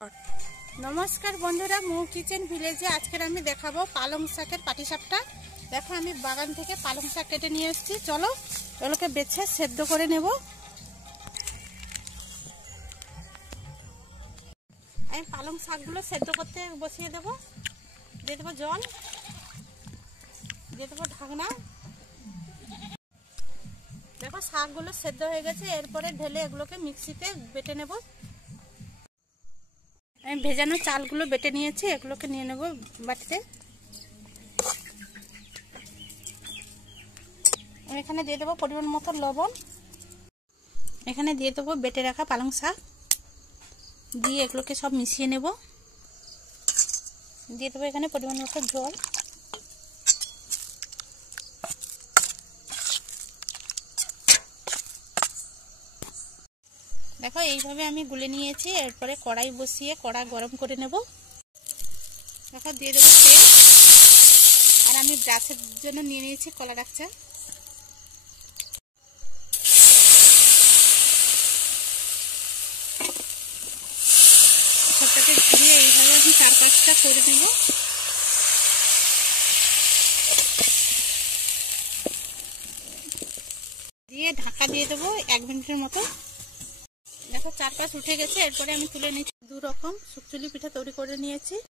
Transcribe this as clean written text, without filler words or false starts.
नमस्कार बंधुरा मु किचेन ভিলেজে আজকে আমি দেখাবো পালং শাকের পাটিসাপটা। দেখো আমি বাগান থেকে পালং শাক কেটে নিয়ে এসেছি। চলো এগুলোকে বেছে সেদ্ধ করে নেব। আমি পালং শাকগুলো সেদ্ধ করতে বসিয়ে দেব। দিয়ে দেব জল, দিয়ে দেব ঢাকনা। দেখো শাকগুলো সেদ্ধ হয়ে গেছে, এরপরে ঢেলে এগুলোকে মিক্সিতে বেটে নেব। আমি ভেজানো চালগুলো বেটে নিয়েছি, এগুলোকে নিয়ে নেব বাটিতে। এখানে দিয়ে দেবো পরিমাণ মতো লবণ, এখানে দিয়ে দেবো বেটে রাখা পালং শাক, দিয়ে এগুলোকে সব মিশিয়ে নেব। দিয়ে দেবো এখানে পরিমাণ মতো জল। দেখো এইভাবে আমি গুলে নিয়েছি। এরপরে কড়াই বসিয়ে কড়া গরম করে নেব। দেখো দিয়ে দেবো তেল, আর আমি ব্রাশের জন্য নিয়ে নিয়েছি কলা ডাকচা। সবটাকে ঘুরিয়ে এইভাবে আমি 4-5টা করে নেব। দিয়ে ঢাকা দিয়ে দেবো 1 মিনিটের মতো। দেখো 4-5 উঠে গেছে। এরপরে আমি তুলে নিয়েছি। 2 রকম শুকচুলি পিঠা তৈরি করে নিয়েছি।